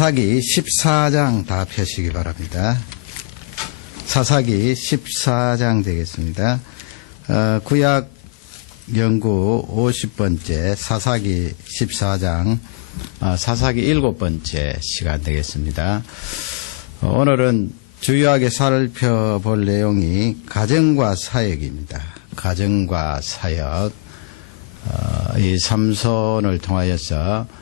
사사기 14장 다 펴시기 바랍니다. 사사기 14장 되겠습니다. 구약 연구 50번째 사사기 14장, 사사기 7번째 시간 되겠습니다. 오늘은 주요하게 살펴볼 내용이 가정과 사역입니다. 가정과 사역. 이 삼손을 통하여서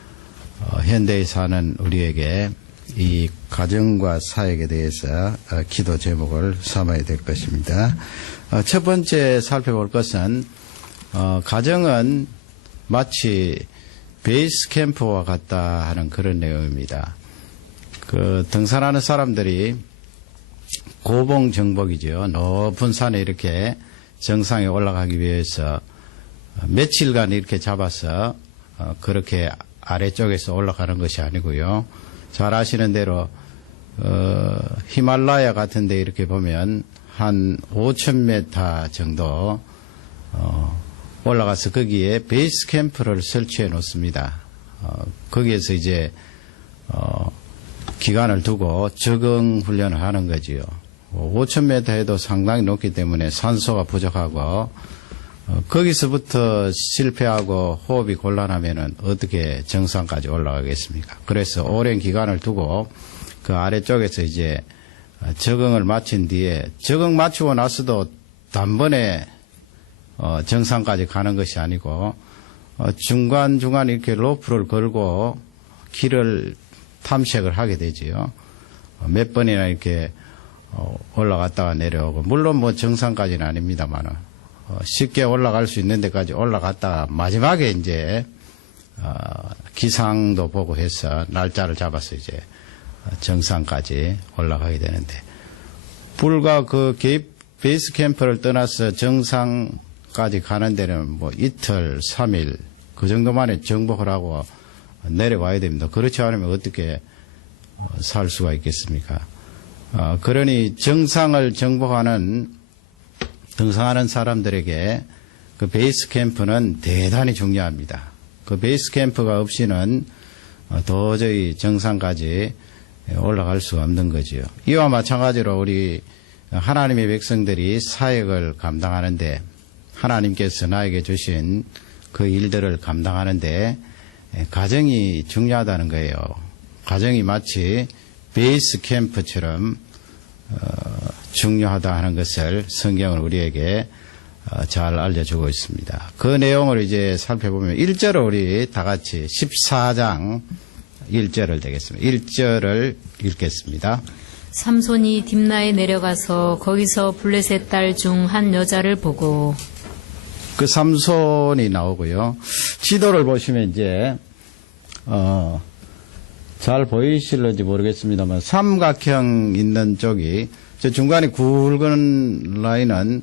현대에 사는 우리에게 이 가정과 사역에 대해서 기도 제목을 삼아야 될 것입니다. 첫 번째 살펴볼 것은 가정은 마치 베이스 캠프와 같다 하는 그런 내용입니다. 그 등산하는 사람들이 고봉정복이죠. 높은 산에 이렇게 정상에 올라가기 위해서 며칠간 이렇게 잡아서 그렇게 아래쪽에서 올라가는 것이 아니고요. 잘 아시는 대로 히말라야 같은 데 이렇게 보면 한 5,000m 정도 올라가서 거기에 베이스 캠프를 설치해 놓습니다. 거기에서 이제 기간을 두고 적응 훈련을 하는 거지요. 5,000m 해도 상당히 높기 때문에 산소가 부족하고 거기서부터 실패하고 호흡이 곤란하면은 어떻게 정상까지 올라가겠습니까? 그래서 오랜 기간을 두고 그 아래쪽에서 이제 적응을 마친 뒤에 적응 마치고 나서도 단번에 정상까지 가는 것이 아니고 중간중간 이렇게 로프를 걸고 길을 탐색을 하게 되지요. 몇 번이나 이렇게 올라갔다가 내려오고, 물론 뭐 정상까지는 아닙니다만은 쉽게 올라갈 수 있는 데까지 올라갔다가 마지막에 이제 기상도 보고 해서 날짜를 잡아서 이제 정상까지 올라가게 되는데, 불과 그 베이스 캠프를 떠나서 정상까지 가는 데는 뭐 이틀, 3일 그 정도만에 정복을 하고 내려와야 됩니다. 그렇지 않으면 어떻게 살 수가 있겠습니까? 그러니 정상을 정복하는 등산하는 사람들에게 그 베이스 캠프는 대단히 중요합니다. 그 베이스 캠프가 없이는 도저히 정상까지 올라갈 수가 없는 거지요. 이와 마찬가지로 우리 하나님의 백성들이 사역을 감당하는데, 하나님께서 나에게 주신 그 일들을 감당하는데 가정이 중요하다는 거예요. 가정이 마치 베이스 캠프처럼 중요하다 하는 것을 성경은 우리에게 잘 알려주고 있습니다. 그 내용을 이제 살펴보면 1절을 우리 다 같이 14장 1절을 되겠습니다. 1절을 읽겠습니다. 삼손이 딥나에 내려가서 거기서 블레셋 딸 중 한 여자를 보고, 그 삼손이 나오고요. 지도를 보시면 이제 잘 보이실런지 모르겠습니다만 삼각형 있는 쪽이, 저 중간에 굵은 라인은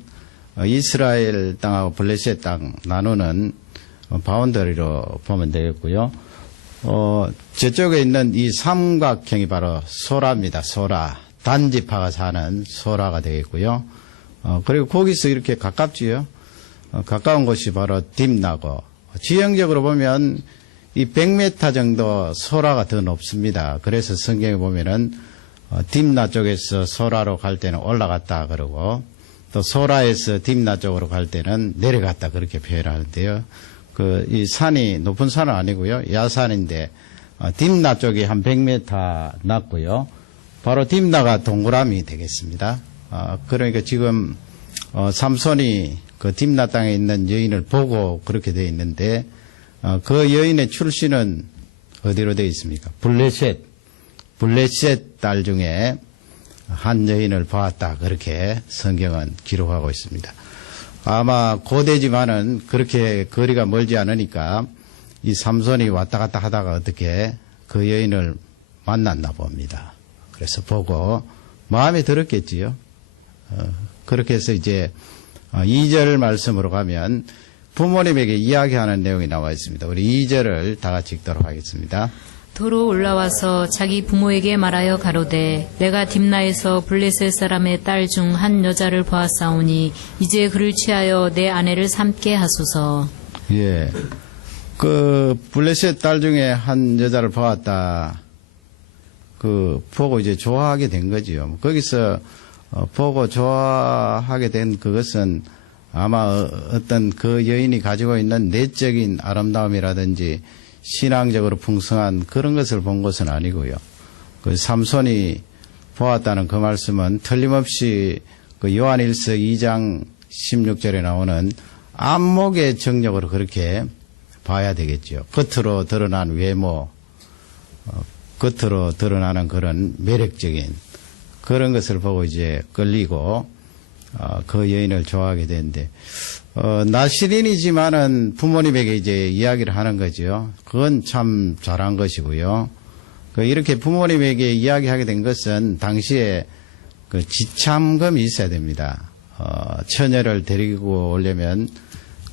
이스라엘 땅하고 블레셋 땅 나누는 바운더리로 보면 되겠고요. 저쪽에 있는 이 삼각형이 바로 소라입니다. 소라. 단지파가 사는 소라가 되겠고요. 그리고 거기서 이렇게 가깝지요. 가까운 곳이 바로 딥나고, 지형적으로 보면 이 100m 정도 소라가 더 높습니다. 그래서 성경에 보면은 딥나 쪽에서 소라로 갈 때는 올라갔다 그러고, 또 소라에서 딥나 쪽으로 갈 때는 내려갔다 그렇게 표현하는데요. 이 산이 높은 산은 아니고요. 야산인데 딥나 쪽이 한 100m 낮고요. 바로 딥나가 동그라미 되겠습니다. 그러니까 지금 삼손이 그 딥나 땅에 있는 여인을 보고 그렇게 되어 있는데, 그 여인의 출신은 어디로 되어 있습니까? 블레셋 딸 중에 한 여인을 보았다, 그렇게 성경은 기록하고 있습니다. 아마 고대지만은 그렇게 거리가 멀지 않으니까 이 삼손이 왔다 갔다 하다가 어떻게 그 여인을 만났나 봅니다. 그래서 보고 마음에 들었겠지요. 그렇게 해서 이제 2절 말씀으로 가면 부모님에게 이야기하는 내용이 나와 있습니다. 우리 2절을 다 같이 읽도록 하겠습니다. 도로 올라와서 자기 부모에게 말하여 가로되, 내가 딥나에서 블레셋 사람의 딸 중 한 여자를 보았사오니 이제 그를 취하여 내 아내를 삼게 하소서. 예, 그 블레셋 딸 중에 한 여자를 보았다. 보고 이제 좋아하게 된 거지요. 거기서 보고 좋아하게 된 그것은 아마 어떤 그 여인이 가지고 있는 내적인 아름다움이라든지 신앙적으로 풍성한 그런 것을 본 것은 아니고요. 그 삼손이 보았다는 그 말씀은 틀림없이 그 요한일서 2장 16절에 나오는 안목의 정력으로 그렇게 봐야 되겠죠. 겉으로 드러난 외모, 겉으로 드러나는 그런 매력적인 그런 것을 보고 이제 끌리고 그 여인을 좋아하게 되는데 나시린이지만은 부모님에게 이제 이야기를 하는 거죠. 그건 참 잘한 것이고요. 이렇게 부모님에게 이야기하게 된 것은 당시에 그 지참금이 있어야 됩니다. 처녀를 데리고 오려면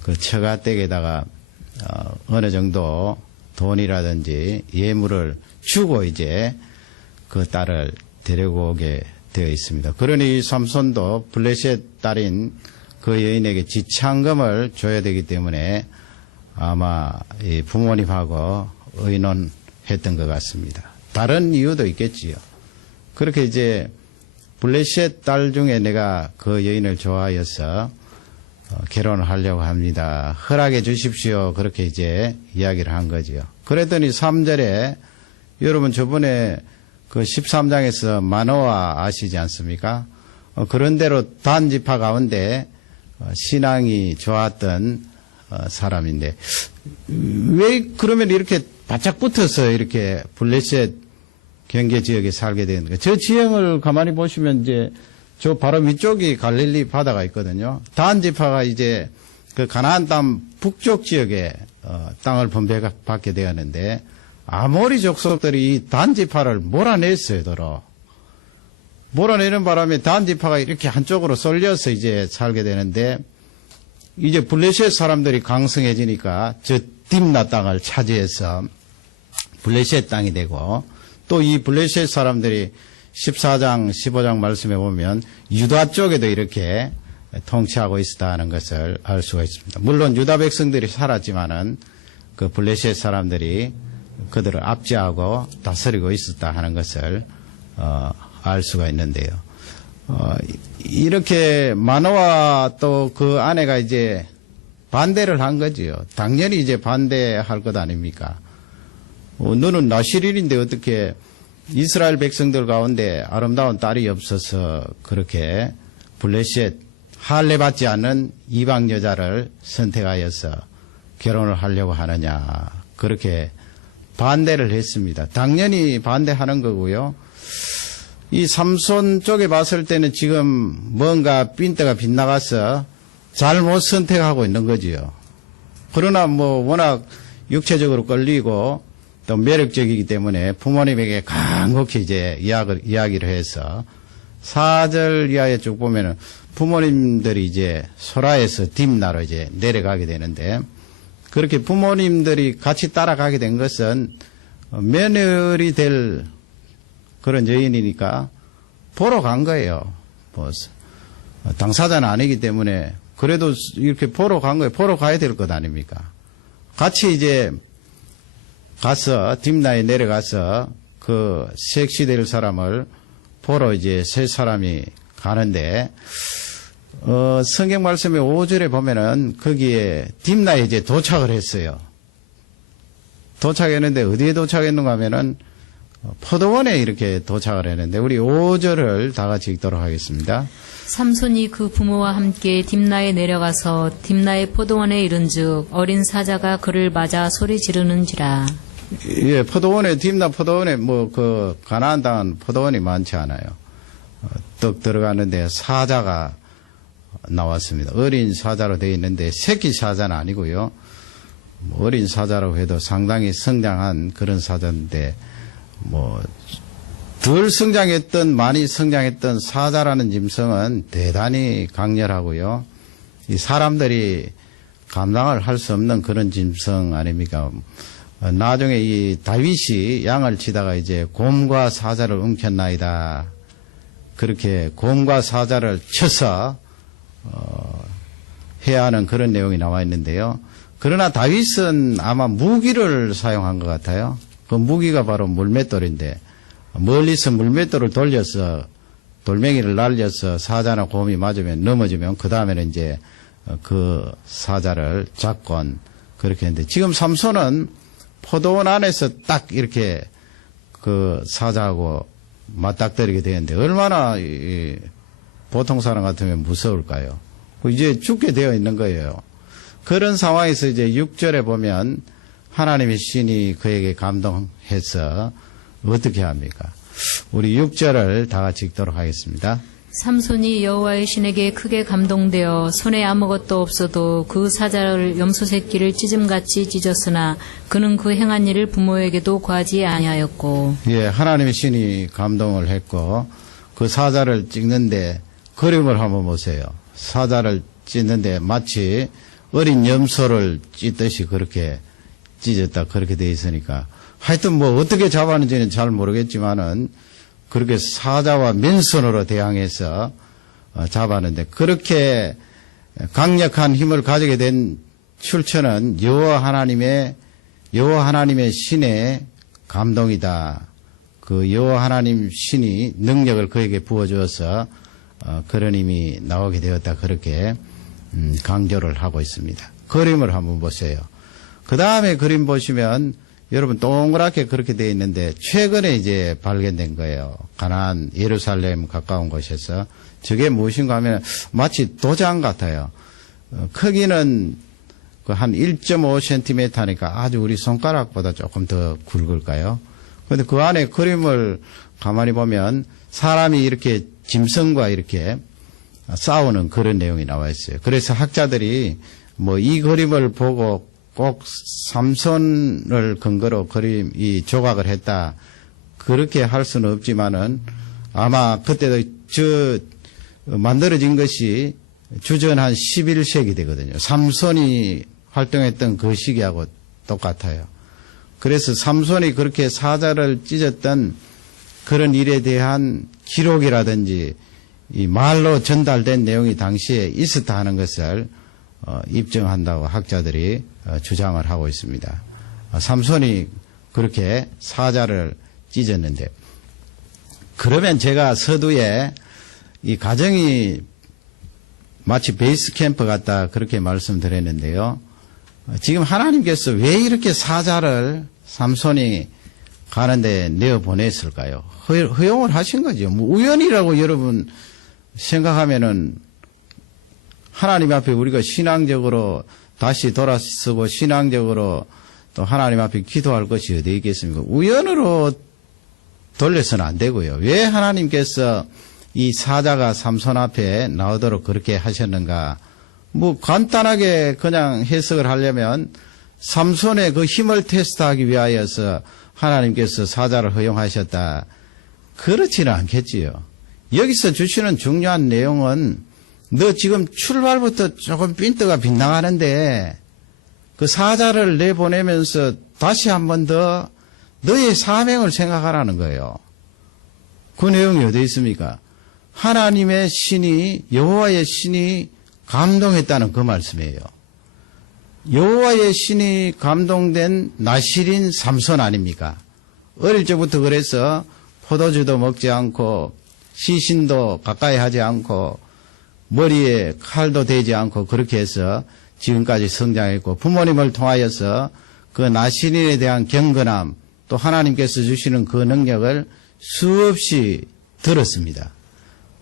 그 처가댁에다가 어느 정도 돈이라든지 예물을 주고 이제 그 딸을 데리고 오게 되어 있습니다. 그러니 삼손도 블레셋 딸인 그 여인에게 지참금을 줘야 되기 때문에 아마 이 부모님하고 의논했던 것 같습니다. 다른 이유도 있겠지요. 그렇게 이제 블레셋 딸 중에 내가 그 여인을 좋아하여서 결혼을 하려고 합니다. 허락해 주십시오. 그렇게 이제 이야기를 한 거지요. 그랬더니 3절에 여러분 저번에 그 13장에서 마노아 아시지 않습니까? 그런 대로 단지파 가운데 신앙이 좋았던 사람인데 왜 그러면 이렇게 바짝 붙어서 이렇게 블레셋 경계 지역에 살게 되는 저 지형을 가만히 보시면 이제 저 바로 위쪽이 갈릴리 바다가 있거든요. 단지파가 이제 그 가나안 땅 북쪽 지역에 땅을 분배받게 되었는데 아모리 족속들이 이 단지파를 몰아냈어요, 도로. 몰아내는 바람에 단지파가 이렇게 한쪽으로 쏠려서 이제 살게 되는데 이제 블레셋 사람들이 강성해지니까 저 딥나 땅을 차지해서 블레셋 땅이 되고 또 이 블레셋 사람들이 14장, 15장 말씀에 보면 유다 쪽에도 이렇게 통치하고 있었다 하는 것을 알 수가 있습니다. 물론 유다 백성들이 살았지만은 그 블레셋 사람들이 그들을 압제하고 다스리고 있었다 하는 것을 알 수가 있는데요. 이렇게 마노아 또 그 아내가 이제 반대를 한 거지요. 당연히 이제 반대할 것 아닙니까? 너는 나시린인데 어떻게 이스라엘 백성들 가운데 아름다운 딸이 없어서 그렇게 블레셋 할례받지 않는 이방 여자를 선택하여서 결혼을 하려고 하느냐 그렇게 반대를 했습니다. 당연히 반대하는 거고요. 이 삼손 쪽에 봤을 때는 지금 뭔가 핀트가 빗나가서 잘못 선택하고 있는 거지요. 그러나 뭐 워낙 육체적으로 끌리고 또 매력적이기 때문에 부모님에게 간곡히 이제 이야기를 해서 4절 이하에 쭉 보면은 부모님들이 이제 소라에서 딥나로 이제 내려가게 되는데 그렇게 부모님들이 같이 따라가게 된 것은 며느리 될 그런 여인이니까 보러 간 거예요. 뭐 당사자는 아니기 때문에 그래도 이렇게 보러 간 거예요. 보러 가야 될 것 아닙니까? 같이 이제 가서 딥나에 내려가서 그 섹시될 사람을 보러 이제 세 사람이 가는데 성경 말씀의 5절에 보면은 거기에 딥나에 이제 도착을 했어요. 도착했는데 어디에 도착했는가 하면은 포도원에 이렇게 도착을 했는데 우리 5절을 다 같이 읽도록 하겠습니다. 삼손이 그 부모와 함께 딥나에 내려가서 딥나의 포도원에 이른즉 어린 사자가 그를 맞아 소리 지르는지라. 예, 포도원에 딥나 포도원에 뭐 그 가나안 땅은 포도원이 많지 않아요. 떡 들어가는데 사자가 나왔습니다. 어린 사자로 되어 있는데 새끼 사자는 아니고요. 어린 사자라고 해도 상당히 성장한 그런 사자인데 뭐 덜 성장했던 많이 성장했던 사자라는 짐승은 대단히 강렬하고요. 이 사람들이 감당을 할 수 없는 그런 짐승 아닙니까? 나중에 이 다윗이 양을 치다가 이제 곰과 사자를 움켰나이다. 그렇게 곰과 사자를 쳐서 해야 하는 그런 내용이 나와 있는데요. 그러나 다윗은 아마 무기를 사용한 것 같아요. 그 무기가 바로 물맷돌인데 멀리서 물맷돌을 돌려서 돌멩이를 날려서 사자나 곰이 맞으면 넘어지면 그 다음에는 이제 그 사자를 잡곤 그렇게 했는데 지금 삼손은 포도원 안에서 딱 이렇게 그 사자하고 맞닥뜨리게 되는데 얼마나 보통 사람 같으면 무서울까요? 이제 죽게 되어 있는 거예요. 그런 상황에서 이제 6절에 보면 하나님의 신이 그에게 감동해서 어떻게 합니까? 우리 6절을 다 같이 읽도록 하겠습니다. 삼손이 여호와의 신에게 크게 감동되어 손에 아무것도 없어도 그 사자를 염소 새끼를 찢음같이 찢었으나 그는 그 행한 일을 부모에게도 구하지 아니하였고. 예, 하나님의 신이 감동을 했고 그 사자를 찍는데 그림을 한번 보세요. 사자를 찢는데 마치 어린 염소를 찢듯이 그렇게 찢었다 그렇게 돼 있으니까 하여튼 뭐 어떻게 잡았는지는 잘 모르겠지만은 그렇게 사자와 맨손으로 대항해서 잡았는데 그렇게 강력한 힘을 가지게 된 출처는 여호와 하나님의 신의 감동이다. 그 여호와 하나님 신이 능력을 그에게 부어주어서 그런 힘이 나오게 되었다. 그렇게 강조를 하고 있습니다. 그림을 한번 보세요. 그 다음에 그림 보시면 여러분 동그랗게 그렇게 되어 있는데 최근에 이제 발견된 거예요. 가나안 예루살렘 가까운 곳에서 저게 무엇인가 하면 마치 도장 같아요. 크기는 한 1.5cm니까 아주 우리 손가락보다 조금 더 굵을까요? 그런데 그 안에 그림을 가만히 보면 사람이 이렇게 짐승과 이렇게 싸우는 그런 내용이 나와 있어요. 그래서 학자들이 뭐 이 그림을 보고 꼭 삼손을 근거로 이 조각을 했다. 그렇게 할 수는 없지만은 아마 그때도 만들어진 것이 주전 한 11세기 되거든요. 삼손이 활동했던 그 시기하고 똑같아요. 그래서 삼손이 그렇게 사자를 찢었던 그런 일에 대한 기록이라든지 이 말로 전달된 내용이 당시에 있었다 하는 것을 입증한다고 학자들이 주장을 하고 있습니다. 삼손이 그렇게 사자를 찢었는데 그러면 제가 서두에 이 가정이 마치 베이스 캠프 같다 그렇게 말씀드렸는데요. 지금 하나님께서 왜 이렇게 사자를 삼손이 가는데 내어보냈을까요? 허용을 하신 거죠. 뭐 우연이라고 여러분 생각하면은 하나님 앞에 우리가 신앙적으로 다시 돌아서고 신앙적으로 또 하나님 앞에 기도할 것이 어디 있겠습니까? 우연으로 돌려서는 안 되고요. 왜 하나님께서 이 사자가 삼손 앞에 나오도록 그렇게 하셨는가? 뭐 간단하게 그냥 해석을 하려면 삼손의 그 힘을 테스트하기 위하여서 하나님께서 사자를 허용하셨다. 그렇지는 않겠지요. 여기서 주시는 중요한 내용은 너 지금 출발부터 조금 핀트가 빗나가는데 그 사자를 내보내면서 다시 한 번 더 너의 사명을 생각하라는 거예요. 그 내용이 어디 있습니까? 하나님의 신이 여호와의 신이 감동했다는 그 말씀이에요. 여호와의 신이 감동된 나실인 삼손 아닙니까? 어릴 적부터 그래서 포도주도 먹지 않고 시신도 가까이 하지 않고 머리에 칼도 대지 않고 그렇게 해서 지금까지 성장했고 부모님을 통하여서 그 나신인에 대한 경건함 또 하나님께서 주시는 그 능력을 수없이 들었습니다.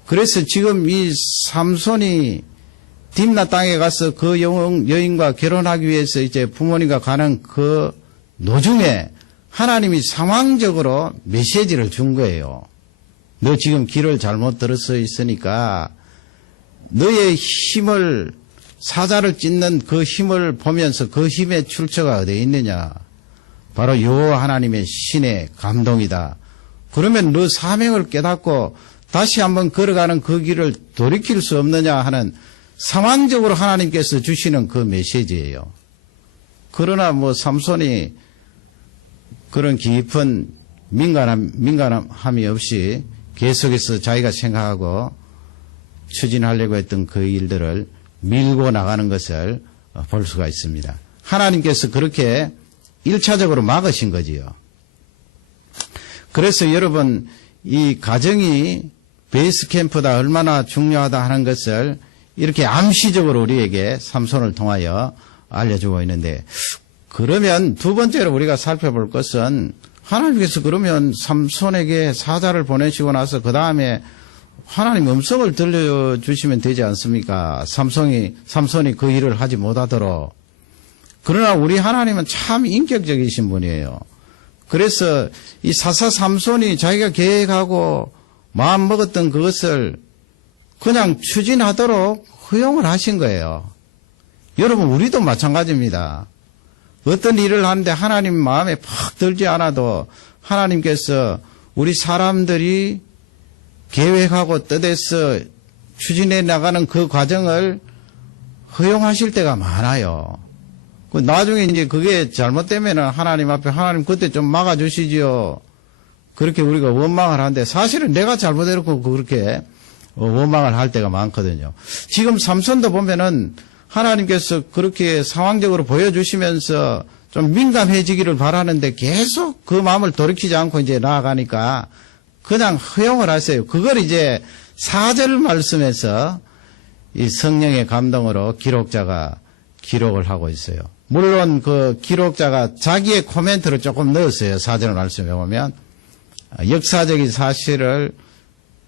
그래서 지금 이 삼손이 딥나 땅에 가서 그 여인과 결혼하기 위해서 이제 부모님과 가는 그 노중에 하나님이 상황적으로 메시지를 준 거예요. 너 지금 길을 잘못 들어서 있으니까 너의 힘을 사자를 찢는 그 힘을 보면서 그 힘의 출처가 어디에 있느냐? 바로 여호와 하나님의 신의 감동이다. 그러면 너 사명을 깨닫고 다시 한번 걸어가는 그 길을 돌이킬 수 없느냐 하는 상황적으로 하나님께서 주시는 그 메시지예요. 그러나 뭐 삼손이 그런 깊은 민감함이 없이 계속해서 자기가 생각하고 추진하려고 했던 그 일들을 밀고 나가는 것을 볼 수가 있습니다. 하나님께서 그렇게 1차적으로 막으신 거지요. 그래서 여러분, 이 가정이 베이스 캠프다, 얼마나 중요하다 하는 것을 이렇게 암시적으로 우리에게 삼손을 통하여 알려주고 있는데, 그러면 두 번째로 우리가 살펴볼 것은 하나님께서 그러면 삼손에게 사자를 보내시고 나서 그 다음에 하나님 음성을 들려주시면 되지 않습니까? 삼손이 그 일을 하지 못하도록. 그러나 우리 하나님은 참 인격적이신 분이에요. 그래서 이 사사 삼손이 자기가 계획하고 마음 먹었던 그것을 그냥 추진하도록 허용을 하신 거예요. 여러분, 우리도 마찬가지입니다. 어떤 일을 하는데 하나님 마음에 팍 들지 않아도 하나님께서 우리 사람들이 계획하고 뜻에서 추진해 나가는 그 과정을 허용하실 때가 많아요. 나중에 이제 그게 잘못되면은 하나님 앞에 하나님 그때 좀 막아주시지요. 그렇게 우리가 원망을 하는데 사실은 내가 잘못해놓고 그렇게 원망을 할 때가 많거든요. 지금 삼손도 보면은 하나님께서 그렇게 상황적으로 보여주시면서 좀 민감해지기를 바라는데 계속 그 마음을 돌이키지 않고 이제 나아가니까 그냥 허용을 하세요. 그걸 이제 4절 말씀에서 이 성령의 감동으로 기록자가 기록을 하고 있어요. 물론 그 기록자가 자기의 코멘트를 조금 넣었어요. 4절 말씀에 보면 역사적인 사실을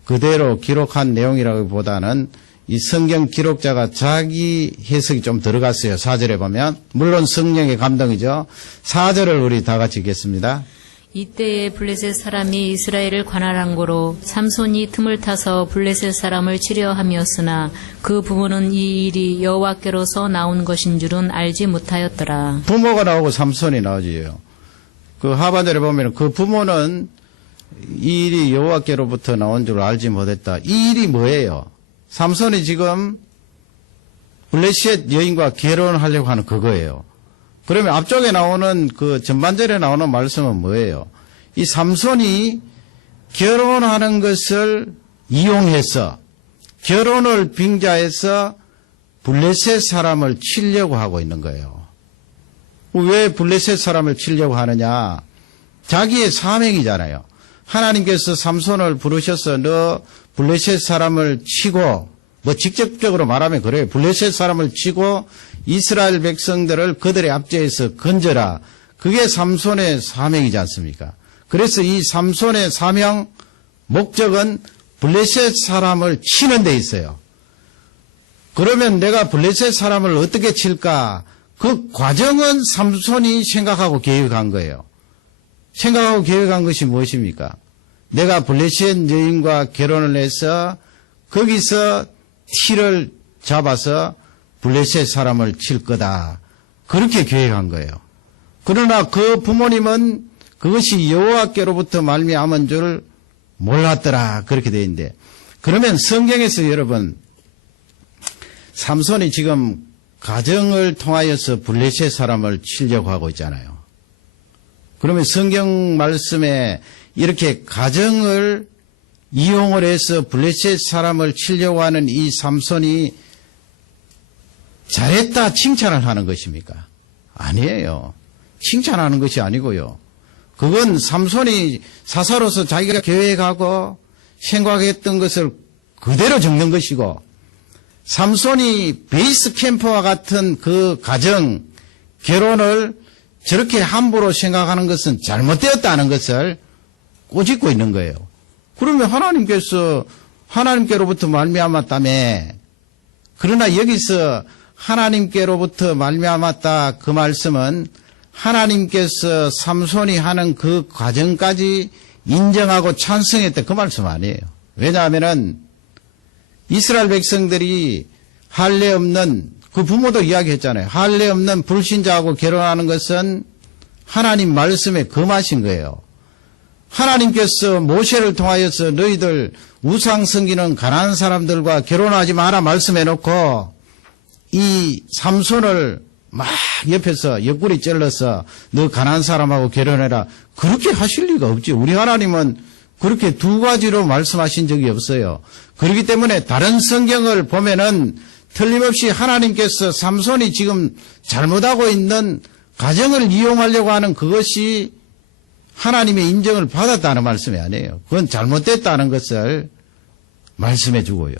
그대로 기록한 내용이라기보다는 이 성경 기록자가 자기 해석이 좀 들어갔어요. 4절에 보면. 물론 성령의 감동이죠. 4절을 우리 다 같이 읽겠습니다. 이때에 블레셋 사람이 이스라엘을 관할한 고로 삼손이 틈을 타서 블레셋 사람을 치려 함이었으나 그 부모는 이 일이 여호와께로서 나온 것인 줄은 알지 못하였더라. 부모가 나오고 삼손이 나오지요. 그 하반절에 보면 그 부모는 이 일이 여호와께로부터 나온 줄 알지 못했다. 이 일이 뭐예요? 삼손이 지금 블레셋 여인과 결혼을 하려고 하는 그거예요. 그러면 앞쪽에 나오는 그 전반절에 나오는 말씀은 뭐예요? 이 삼손이 결혼하는 것을 이용해서 결혼을 빙자해서 블레셋 사람을 치려고 하고 있는 거예요. 왜 블레셋 사람을 치려고 하느냐? 자기의 사명이잖아요. 하나님께서 삼손을 부르셔서 너 블레셋 사람을 치고, 뭐 직접적으로 말하면 그래요. 블레셋 사람을 치고 이스라엘 백성들을 그들의 압제에서 건져라. 그게 삼손의 사명이지 않습니까? 그래서 이 삼손의 사명 목적은 블레셋 사람을 치는 데 있어요. 그러면 내가 블레셋 사람을 어떻게 칠까? 그 과정은 삼손이 생각하고 계획한 거예요. 생각하고 계획한 것이 무엇입니까? 내가 블레셋 여인과 결혼을 해서 거기서 티를 잡아서 블레셋 사람을 칠 거다. 그렇게 계획한 거예요. 그러나 그 부모님은 그것이 여호와께로부터 말미암은 줄 몰랐더라. 그렇게 되어 있는데, 그러면 성경에서 여러분 삼손이 지금 가정을 통하여서 블레셋 사람을 치려고 하고 있잖아요. 그러면 성경 말씀에 이렇게 가정을 이용을 해서 블레셋 사람을 치려고 하는 이 삼손이 잘했다 칭찬을 하는 것입니까? 아니에요. 칭찬하는 것이 아니고요. 그건 삼손이 사사로서 자기가 계획하고 생각했던 것을 그대로 적는 것이고, 삼손이 베이스 캠프와 같은 그 가정, 결혼을 저렇게 함부로 생각하는 것은 잘못되었다는 것을 꼬집고 있는 거예요. 그러면 하나님께로부터 말미암았다며. 그러나 여기서 하나님께로부터 말미암았다 그 말씀은 하나님께서 삼손이 하는 그 과정까지 인정하고 찬성했다 그 말씀 아니에요. 왜냐하면은 이스라엘 백성들이 할례 없는, 그 부모도 이야기했잖아요. 할례 없는 불신자하고 결혼하는 것은 하나님 말씀에 금하신 거예요. 하나님께서 모세를 통하여서 너희들 우상 섬기는 가난한 사람들과 결혼하지 마라 말씀해놓고 이 삼손을 막 옆에서 옆구리 찔러서 너 가난한 사람하고 결혼해라. 그렇게 하실 리가 없지. 우리 하나님은 그렇게 두 가지로 말씀하신 적이 없어요. 그렇기 때문에 다른 성경을 보면은 틀림없이 하나님께서 삼손이 지금 잘못하고 있는 가정을 이용하려고 하는 그것이 하나님의 인정을 받았다는 말씀이 아니에요. 그건 잘못됐다는 것을 말씀해 주고요.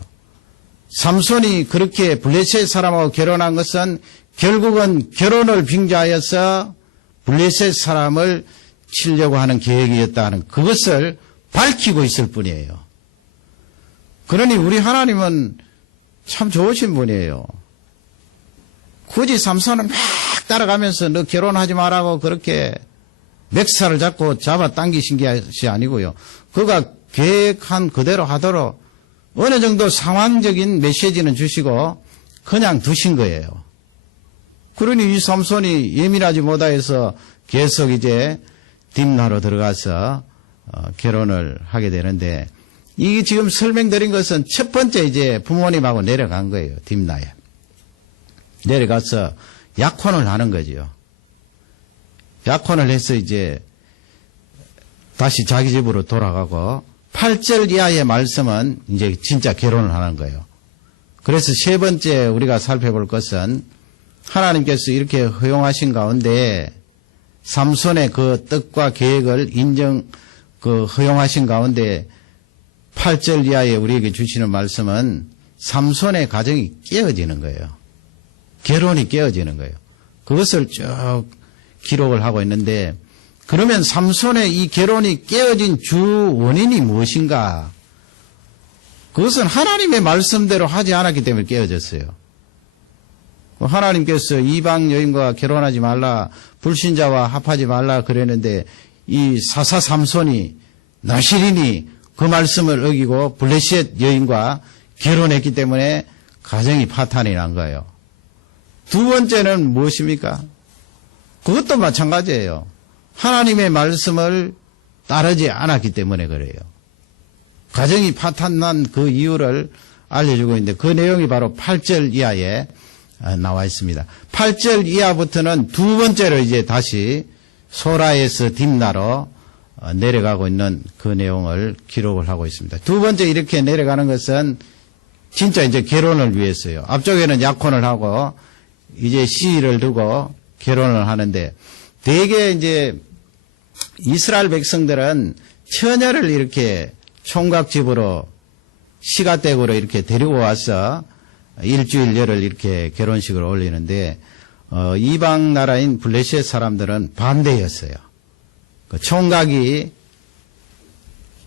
삼손이 그렇게 블레셋 사람하고 결혼한 것은 결국은 결혼을 빙자하여서 블레셋 사람을 치려고 하는 계획이었다는 그것을 밝히고 있을 뿐이에요. 그러니 우리 하나님은 참 좋으신 분이에요. 굳이 삼손을 막 따라가면서 너 결혼하지 말라고 그렇게 맥살을 잡고 잡아당기신 것이 아니고요. 그가 계획한 그대로 하도록 어느 정도 상황적인 메시지는 주시고 그냥 두신 거예요. 그러니 이 삼손이 예민하지 못하여서 계속 이제 딥나로 들어가서 결혼을 하게 되는데, 이게 지금 설명드린 것은 첫 번째 이제 부모님하고 내려간 거예요. 딥나에. 내려가서 약혼을 하는 거지요. 약혼을 해서 이제 다시 자기 집으로 돌아가고 8절 이하의 말씀은 이제 진짜 결혼을 하는 거예요. 그래서 세 번째 우리가 살펴볼 것은 하나님께서 이렇게 허용하신 가운데 삼손의 그 뜻과 계획을 허용하신 가운데 8절 이하에 우리에게 주시는 말씀은 삼손의 가정이 깨어지는 거예요. 결혼이 깨어지는 거예요. 그것을 쭉 기록을 하고 있는데, 그러면 삼손의 이 결혼이 깨어진 주 원인이 무엇인가? 그것은 하나님의 말씀대로 하지 않았기 때문에 깨어졌어요. 하나님께서 이방 여인과 결혼하지 말라, 불신자와 합하지 말라 그랬는데 이 사사 삼손이 나시린이 그 말씀을 어기고 블레셋 여인과 결혼했기 때문에 가정이 파탄이 난 거예요. 두 번째는 무엇입니까? 그것도 마찬가지예요. 하나님의 말씀을 따르지 않았기 때문에 그래요. 가정이 파탄난 그 이유를 알려주고 있는데 그 내용이 바로 8절 이하에 나와 있습니다. 8절 이하부터는 두 번째로 이제 다시 소라에서 딥나로 내려가고 있는 그 내용을 기록을 하고 있습니다. 두 번째 이렇게 내려가는 것은 진짜 이제 결혼을 위해서요. 앞쪽에는 약혼을 하고 이제 시일을 두고 결혼을 하는데, 대개 이제 이스라엘 백성들은 처녀를 이렇게 총각집으로 시가댁으로 이렇게 데리고 와서 일주일 열흘 이렇게 결혼식을 올리는데, 이방 나라인 블레셋 사람들은 반대였어요. 그 총각이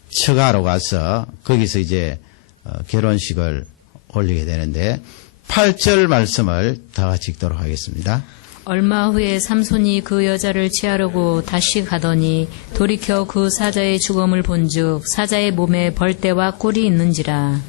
처가로 가서 거기서 이제 결혼식을 올리게 되는데, 8절 말씀을 다 같이 읽도록 하겠습니다. 얼마 후에 삼손이 그 여자를 취하려고 다시 가더니 돌이켜 그 사자의 죽음을 본즉 사자의 몸에 벌떼와 꿀이 있는지라.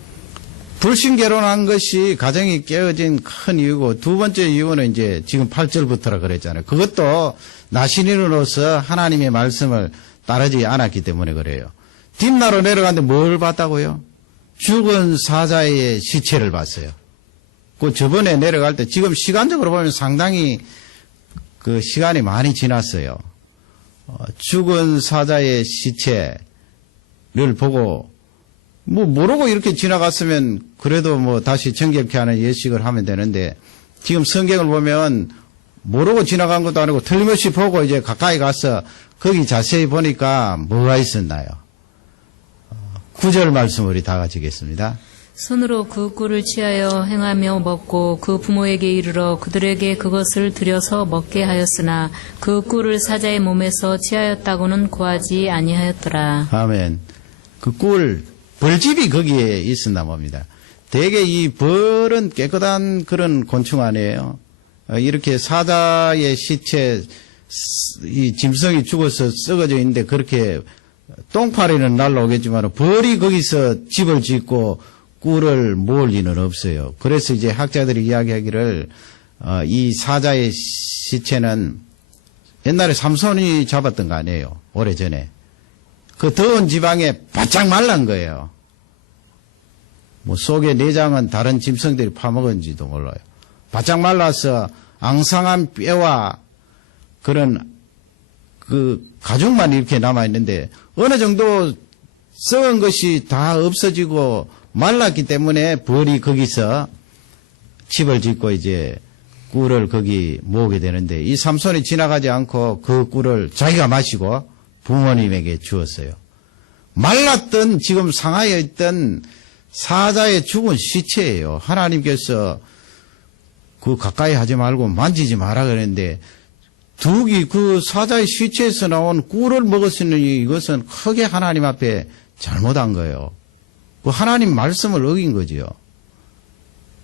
불신 결혼한 것이 가정이 깨어진 큰 이유고, 두 번째 이유는 이제 지금 8절부터라 그랬잖아요. 그것도 나신인으로서 하나님의 말씀을 따르지 않았기 때문에 그래요. 딥나로 내려갔는데 뭘 봤다고요? 죽은 사자의 시체를 봤어요. 그 저번에 내려갈 때 지금 시간적으로 보면 상당히 그 시간이 많이 지났어요. 죽은 사자의 시체를 보고 모르고 이렇게 지나갔으면 그래도 다시 정결케 하는 예식을 하면 되는데, 지금 성경을 보면 모르고 지나간 것도 아니고 틀림없이 보고 이제 가까이 가서 거기 자세히 보니까 뭐가 있었나요? 9절 말씀 우리 다 같이 읽겠습니다. 손으로 그 꿀을 취하여 행하며 먹고 그 부모에게 이르러 그들에게 그것을 들여서 먹게 하였으나 그 꿀을 사자의 몸에서 취하였다고는 고하지 아니하였더라. 아멘. 그 꿀, 벌집이 거기에 있었나 봅니다. 대개 이 벌은 깨끗한 그런 곤충 아니에요. 이렇게 사자의 시체, 이 짐승이 죽어서 썩어져 있는데 그렇게 똥파리는 날라오겠지만 벌이 거기서 집을 짓고 꿀을 모을 리는 없어요. 그래서 이제 학자들이 이야기하기를 이 사자의 시체는 옛날에 삼손이 잡았던 거 아니에요. 오래전에. 그 더운 지방에 바짝 말란 거예요. 속의 내장은 다른 짐승들이 파먹은지도 몰라요. 바짝 말라서 앙상한 뼈와 그런 그 가죽만 이렇게 남아있는데 어느 정도 썩은 것이 다 없어지고 말랐기 때문에 벌이 거기서 집을 짓고 이제 꿀을 거기 모으게 되는데, 이 삼손이 지나가지 않고 그 꿀을 자기가 마시고 부모님에게 주었어요. 말랐던 지금 상하에 있던 사자의 죽은 시체예요. 하나님께서 그 가까이 하지 말고 만지지 마라 그랬는데 둑이 그 사자의 시체에서 나온 꿀을 먹었으니 이것은 크게 하나님 앞에 잘못한 거예요. 그 하나님 말씀을 어긴 거지요.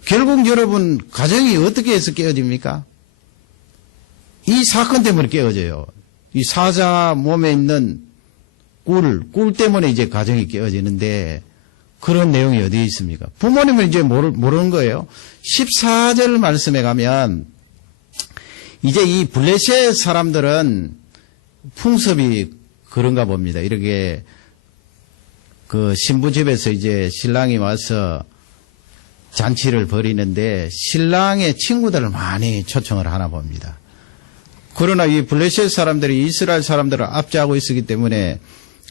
결국 여러분 가정이 어떻게 해서 깨어집니까? 이 사건 때문에 깨어져요. 이 사자 몸에 있는 꿀 때문에 이제 가정이 깨어지는데 그런 내용이 어디에 있습니까? 부모님은 이제 모르는 거예요. 14절 말씀에 가면 이제 이 블레셋 사람들은 풍습이 그런가 봅니다. 이렇게 그 신부 집에서 이제 신랑이 와서 잔치를 벌이는데 신랑의 친구들을 많이 초청을 하나 봅니다. 그러나 이 블레셋 사람들이 이스라엘 사람들을 압제하고 있었기 때문에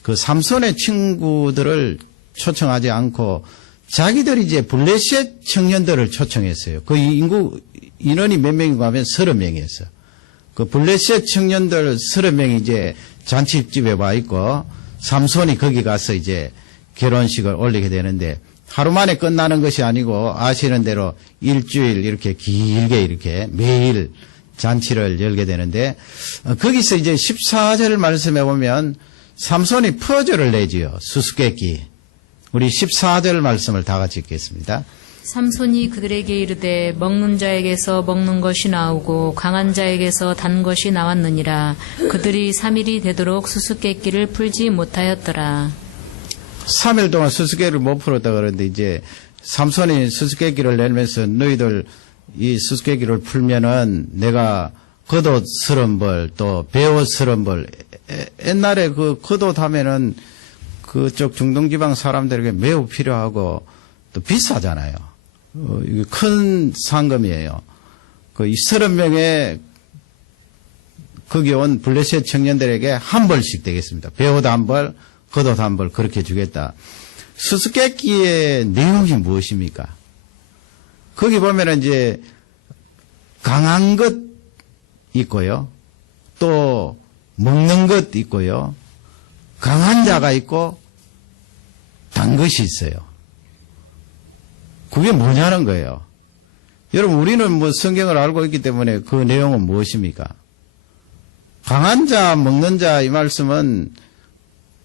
그 삼손의 친구들을 초청하지 않고 자기들이 이제 블레셋 청년들을 초청했어요. 그 인원이 몇 명인가 하면 30명이었어요. 그 블레셋 청년들 30명이 이제 잔치집에 와 있고 삼손이 거기 가서 이제 결혼식을 올리게 되는데 하루 만에 끝나는 것이 아니고 아시는 대로 일주일 이렇게 길게 이렇게 매일 잔치를 열게 되는데 거기서 이제 14절 말씀에 보면 삼손이 퍼즐을 내지요. 수수께끼. 우리 14절 말씀을 다 같이 읽겠습니다. 삼손이 그들에게 이르되 먹는 자에게서 먹는 것이 나오고 강한 자에게서 단 것이 나왔느니라. 그들이 3일이 되도록 수수께끼를 풀지 못하였더라. 3일 동안 수수께끼를 못 풀었다 그러는데 이제 삼손이 수수께끼를 내면서 너희들 이 수수께끼를 풀면은 내가 겉옷스런 벌 또 베옷스런 벌 옛날에 그 겉옷 하면은 그쪽 중동지방 사람들에게 매우 필요하고 또 비싸잖아요. 이게 큰 상금이에요. 그 30명의 거기 온 블레셋 청년들에게 한 벌씩 되겠습니다. 베옷 한 벌, 겉옷 한 벌 그렇게 주겠다. 수수께끼의 내용이 무엇입니까? 거기 보면은 이제 강한 것 있고요. 또 먹는 것 있고요. 강한 자가 있고 단 것이 있어요. 그게 뭐냐는 거예요. 여러분 우리는 뭐 성경을 알고 있기 때문에 그 내용은 무엇입니까? 강한 자, 먹는 자 이 말씀은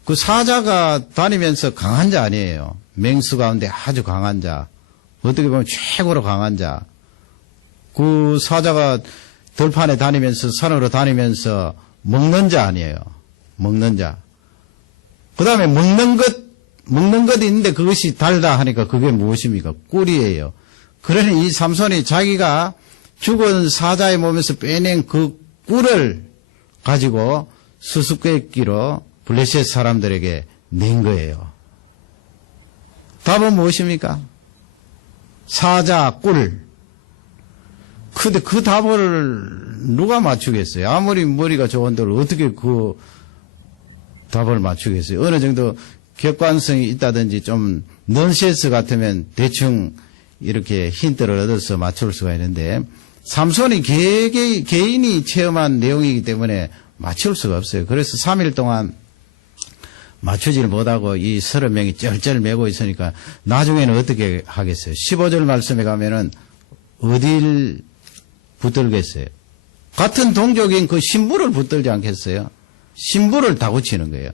그 사자가 다니면서 강한 자 아니에요. 맹수 가운데 아주 강한 자. 어떻게 보면 최고로 강한 자. 그 사자가 들판에 다니면서 산으로 다니면서 먹는 자 아니에요. 먹는 자. 그 다음에 먹는 것 있는데 그것이 달다 하니까 그게 무엇입니까? 꿀이에요. 그러니 이 삼손이 자기가 죽은 사자의 몸에서 빼낸 그 꿀을 가지고 수수께끼로 블레셋 사람들에게 낸 거예요. 답은 무엇입니까? 사자, 꿀. 근데 그 답을 누가 맞추겠어요? 아무리 머리가 좋은들 어떻게 그 답을 맞추겠어요? 어느 정도 객관성이 있다든지 좀 넌센스 같으면 대충 이렇게 힌트를 얻어서 맞출 수가 있는데 삼손이 개인이 체험한 내용이기 때문에 맞출 수가 없어요. 그래서 3일 동안 맞추지를 못하고 이 30명이 쩔쩔 매고 있으니까 나중에는 어떻게 하겠어요? 15절 말씀에 가면은 어딜 붙들겠어요? 같은 동족인 그 신부를 붙들지 않겠어요? 신부를 다구치는 거예요.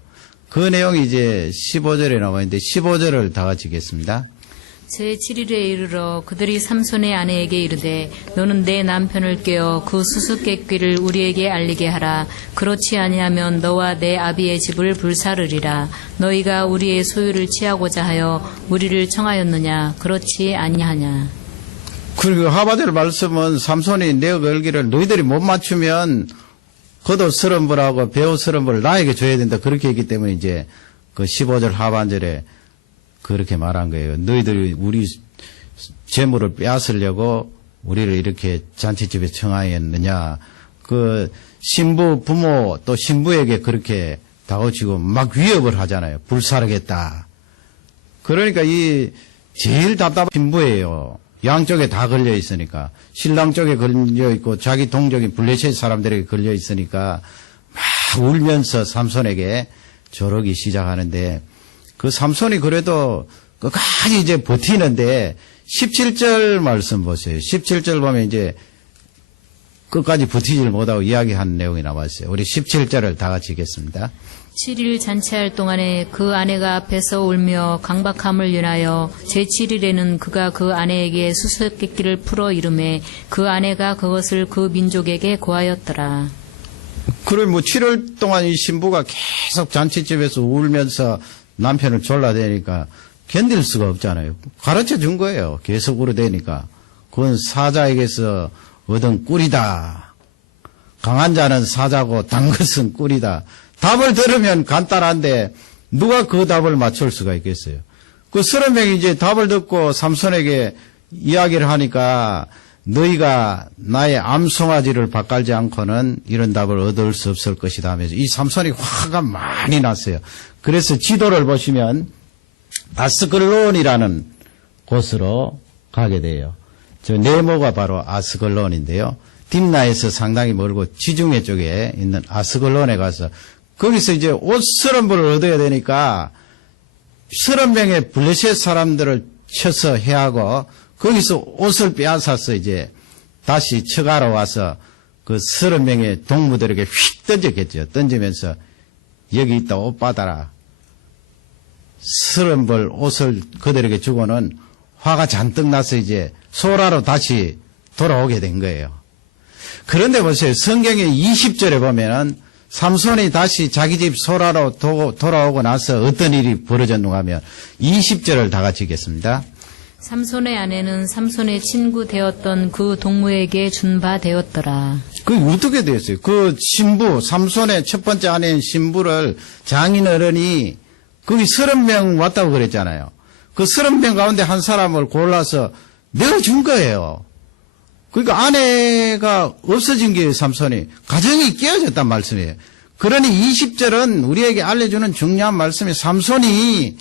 그 내용이 이제 15절에 나와 있는데 15절을 다 같이 읽겠습니다. 제7일에 이르러 그들이 삼손의 아내에게 이르되 너는 내 남편을 꿰어 그 수수께끼를 우리에게 알리게 하라. 그렇지 아니하면 너와 내 아비의 집을 불사르리라. 너희가 우리의 소유를 취하고자 하여 우리를 청하였느냐? 그렇지 아니하냐? 그리고 하바절 말씀은 삼손이 내 걸기를 너희들이 못 맞추면 겉옷 30벌하고 베옷 30벌을 나에게 줘야 된다. 그렇게 했기 때문에 이제 그 15절 하반절에 그렇게 말한 거예요. 너희들이 우리 재물을 빼앗으려고 우리를 이렇게 잔치집에 청하였느냐. 그 신부 부모 또 신부에게 그렇게 다가치고 막 위협을 하잖아요. 불사르겠다. 그러니까 이 제일 답답한 신부예요. 양쪽에 다 걸려 있으니까 신랑 쪽에 걸려 있고 자기 동족인 블레셋 사람들에게 걸려 있으니까 막 울면서 삼손에게 조르기 시작하는데 그 삼손이 그래도 끝까지 이제 버티는데 17절 말씀 보세요. 17절 보면 이제 끝까지 버티질 못하고 이야기하는 내용이 나왔어요. 우리 17절을 다 같이 읽겠습니다. 7일 잔치할 동안에 그 아내가 앞에서 울며 강박함을 인하여 제7일에는 그가 그 아내에게 수수께끼를 풀어 이르매 그 아내가 그것을 그 민족에게 고하였더라. 그래 뭐 7월 동안 이 신부가 계속 잔치집에서 울면서 남편을 졸라대니까 견딜 수가 없잖아요. 가르쳐 준 거예요. 계속 울어대니까. 그건 사자에게서 얻은 꿀이다. 강한 자는 사자고 단 것은 꿀이다. 답을 들으면 간단한데 누가 그 답을 맞출 수가 있겠어요. 그 30명이 이제 답을 듣고 삼손에게 이야기를 하니까 너희가 나의 암송아지를 밭갈지 않고는 이런 답을 얻을 수 없을 것이다 하면서 이 삼손이 화가 많이 났어요. 그래서 지도를 보시면 아스글론이라는 곳으로 가게 돼요. 저 네모가 바로 아스글론인데요. 딥나에서 상당히 멀고 지중해 쪽에 있는 아스글론에 가서 거기서 이제 옷 30벌을 얻어야 되니까 30명의 블레셋 사람들을 쳐서 해하고 거기서 옷을 빼앗아서 이제 다시 처가로 와서 그 30명의 동무들에게 휙 던졌겠죠. 던지면서 여기 있다 옷 받아라. 30벌 옷을 그들에게 주고는 화가 잔뜩 나서 이제 소라로 다시 돌아오게 된 거예요. 그런데 보세요. 성경의 20절에 보면은 삼손이 다시 자기 집 소라로 돌아오고 나서 어떤 일이 벌어졌는가 하면 20절을 다 같이 읽겠습니다. 삼손의 아내는 삼손의 친구 되었던 그 동무에게 준 바 되었더라. 그게 어떻게 됐어요? 그 신부, 삼손의 첫 번째 아내인 신부를 장인 어른이 거기 30명 왔다고 그랬잖아요. 그 30명 가운데 한 사람을 골라서 내가 준 거예요. 그러니까 아내가 없어진 게 삼손이 가정이 깨어졌단 말씀이에요. 그러니 20절은 우리에게 알려주는 중요한 말씀이 삼손이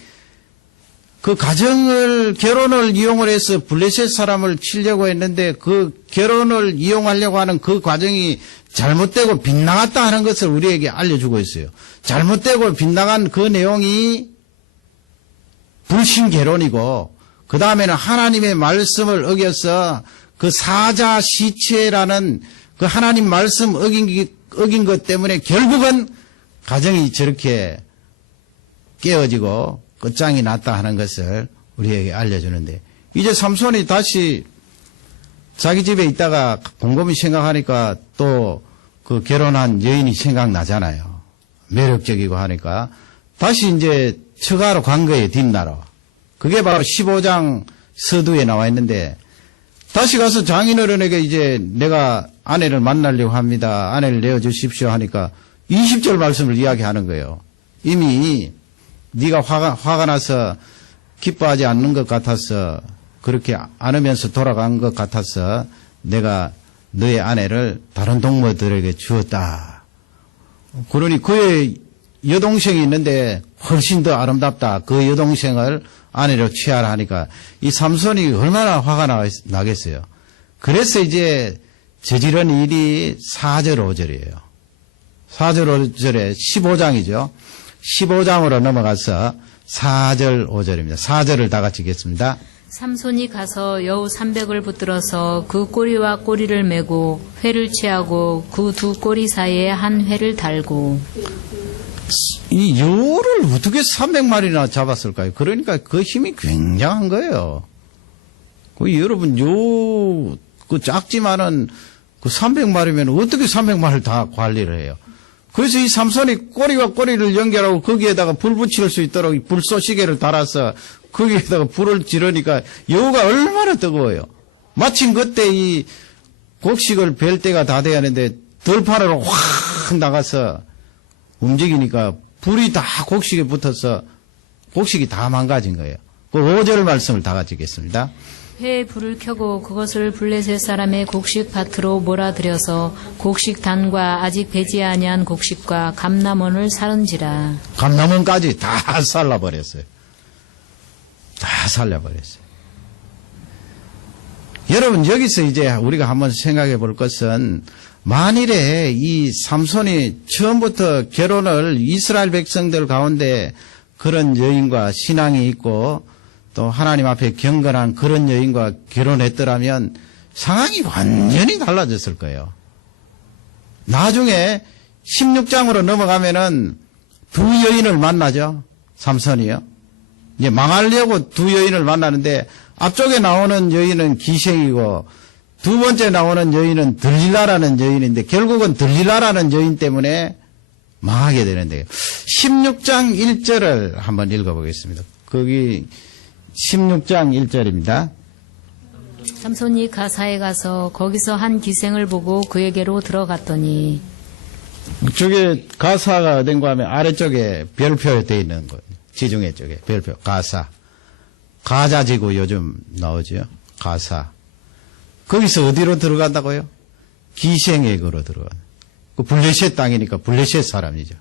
그 결혼을 이용을 해서 블레셋 사람을 치려고 했는데 그 결혼을 이용하려고 하는 그 과정이 잘못되고 빗나갔다 하는 것을 우리에게 알려주고 있어요. 잘못되고 빗나간 그 내용이 불신 결혼이고 그 다음에는 하나님의 말씀을 어겨서 그 사자 시체라는 그 하나님 말씀 어긴 것 때문에 결국은 가정이 저렇게 깨어지고 끝장이 났다 하는 것을 우리에게 알려주는데 이제 삼손이 다시 자기 집에 있다가 곰곰이 생각하니까 또 그 결혼한 여인이 생각나잖아요. 매력적이고 하니까 다시 이제 처가로 간 거예요. 딥나로. 그게 바로 15장 서두에 나와 있는데 다시 가서 장인어른에게 이제 내가 아내를 만나려고 합니다. 아내를 내어주십시오 하니까 20절 말씀을 이야기하는 거예요. 이미 네가 화가 나서 기뻐하지 않는 것 같아서 그렇게 안으면서 돌아간 것 같아서 내가 너의 아내를 다른 동무들에게 주었다. 그러니 그의 여동생이 있는데 훨씬 더 아름답다. 그 여동생을 아내로 취하라 하니까 이 삼손이 얼마나 화가 나겠어요. 그래서 이제 저지른 일이 4절 5절이에요. 4절 5절에 15장이죠. 15장으로 넘어가서 4절 5절입니다. 4절을 다 같이 읽겠습니다. 삼손이 가서 여우 300을 붙들어서 그 꼬리와 꼬리를 메고 회를 취하고 그 두 꼬리 사이에 한 회를 달고. 이 여우를 어떻게 300마리나 잡았을까요? 그러니까 그 힘이 굉장한 거예요. 여러분 여우 그 작지만은 그 300마리면 어떻게 300마리를 다 관리를 해요? 그래서 이 삼손이 꼬리와 꼬리를 연결하고 거기에다가 불 붙일 수 있도록 불쏘시개를 달아서 거기에다가 불을 지르니까 여우가 얼마나 뜨거워요. 마침 그때 이 곡식을 벨 때가 다 돼야 하는데 들판으로 확 나가서 움직이니까 불이 다 곡식에 붙어서 곡식이 다 망가진 거예요. 그 5절 말씀을 다 같이 읽겠습니다. 회에 불을 켜고 그것을 블레셋 사람의 곡식 밭으로 몰아들여서 곡식 단과 아직 배지 아니한 곡식과 감람원을 사른지라. 감람원까지 다 살라버렸어요. 다 살려버렸어요. 여러분, 여기서 이제 우리가 한번 생각해 볼 것은, 만일에 이 삼손이 처음부터 결혼을 이스라엘 백성들 가운데 그런 여인과 신앙이 있고 또 하나님 앞에 경건한 그런 여인과 결혼했더라면 상황이 완전히 달라졌을 거예요. 나중에 16장으로 넘어가면은 두 여인을 만나죠. 삼손이요. 이제 망하려고 두 여인을 만나는데 앞쪽에 나오는 여인은 기생이고 두 번째 나오는 여인은 들릴라라는 여인인데 결국은 들릴라라는 여인 때문에 망하게 되는데요. 16장 1절을 한번 읽어보겠습니다. 거기 16장 1절입니다. 삼손이 가사에 가서 거기서 한 기생을 보고 그에게로 들어갔더니 저게 가사가 어딘가 하면 아래쪽에 별표 되어 있는 거예요. 지중해 쪽에 별표 가사. 가자지구 요즘 나오죠. 가사. 거기서 어디로 들어간다고요? 기생에게로 들어간. 그 블레셋 땅이니까 블레셋 사람이죠.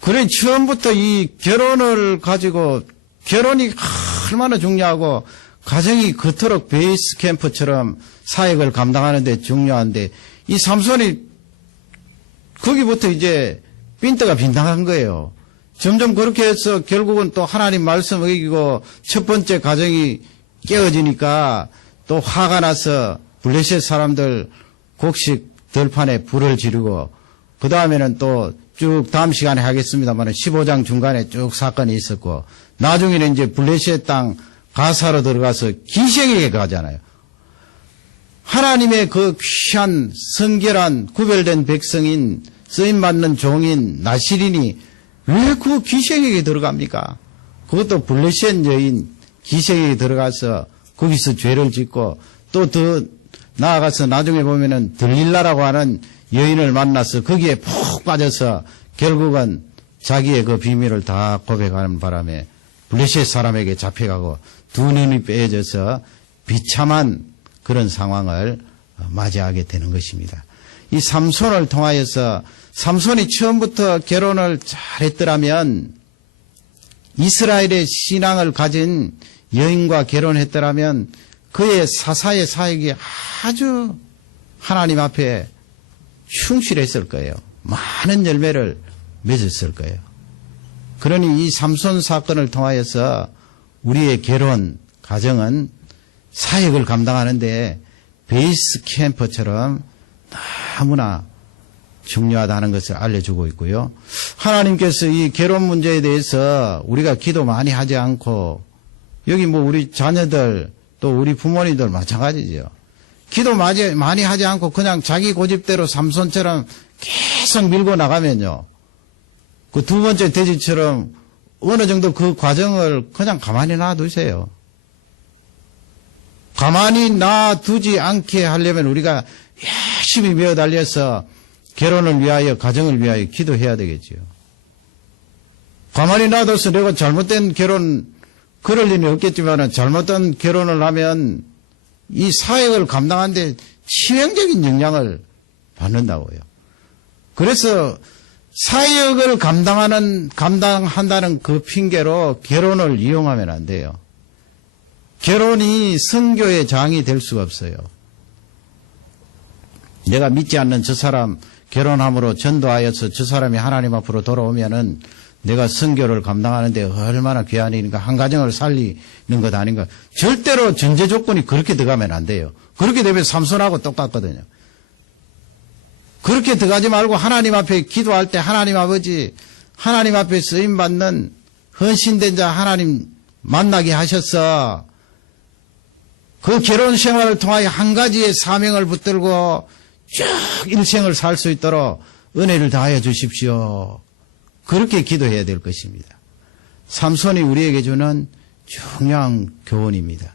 그래 처음부터 이 결혼을 가지고 결혼이 얼마나 중요하고 가정이 그토록 베이스 캠프처럼 사역을 감당하는 데 중요한데 이 삼손이 거기부터 이제 빈대가 빈당한 거예요. 점점 그렇게 해서 결국은 또 하나님 말씀 어기고 첫 번째 가정이 깨어지니까 또 화가 나서 블레셋 사람들 곡식 들판에 불을 지르고 그 다음에는 또 쭉 다음 시간에 하겠습니다만 15장 중간에 쭉 사건이 있었고 나중에는 이제 블레셋 땅 가사로 들어가서 기생에게 가잖아요. 하나님의 그 귀한 성결한 구별된 백성인 쓰임받는 종인 나시린이 왜 그 기생에게 들어갑니까? 그것도 블레셋 여인 기생에게 들어가서 거기서 죄를 짓고 또 더 나아가서 나중에 보면은 들릴라라고 하는 여인을 만나서 거기에 푹 빠져서 결국은 자기의 그 비밀을 다 고백하는 바람에 블레셋 사람에게 잡혀가고 두 눈이 빼어져서 비참한 그런 상황을 맞이하게 되는 것입니다. 이 삼손을 통하여서 삼손이 처음부터 결혼을 잘했더라면 이스라엘의 신앙을 가진 여인과 결혼했더라면 그의 사사의 사역이 아주 하나님 앞에 충실했을 거예요. 많은 열매를 맺었을 거예요. 그러니 이 삼손 사건을 통하여서 우리의 결혼, 가정은 사역을 감당하는데 베이스 캠프처럼 너무나 중요하다는 것을 알려주고 있고요. 하나님께서 이 결혼 문제에 대해서 우리가 기도 많이 하지 않고 여기 뭐 우리 자녀들 또 우리 부모님들 마찬가지죠. 기도 많이 하지 않고 그냥 자기 고집대로 삼손처럼 계속 밀고 나가면요. 그 두 번째 돼지처럼 어느 정도 그 과정을 그냥 가만히 놔두세요. 가만히 놔두지 않게 하려면 우리가 열심히 메어 달려서 결혼을 위하여 가정을 위하여 기도해야 되겠지요. 가만히 놔둬서 내가 잘못된 결혼 그럴 리는 없겠지만 잘못된 결혼을 하면 이 사역을 감당하는데 치명적인 영향을 받는다고요. 그래서 사역을 감당한다는 그 핑계로 결혼을 이용하면 안 돼요. 결혼이 선교의 장이 될 수가 없어요. 내가 믿지 않는 저 사람 결혼함으로 전도하여서 저 사람이 하나님 앞으로 돌아오면은 내가 선교를 감당하는데 얼마나 귀한 일인가, 한 가정을 살리는 것 아닌가. 절대로 전제 조건이 그렇게 들어가면 안 돼요. 그렇게 되면 삼손하고 똑같거든요. 그렇게 들어가지 말고 하나님 앞에 기도할 때 하나님 아버지, 하나님 앞에 쓰임받는 헌신된 자 하나님 만나게 하셔서 그 결혼 생활을 통하여 한 가지의 사명을 붙들고 쭉 일생을 살 수 있도록 은혜를 다하여 주십시오. 그렇게 기도해야 될 것입니다. 삼손이 우리에게 주는 중요한 교훈입니다.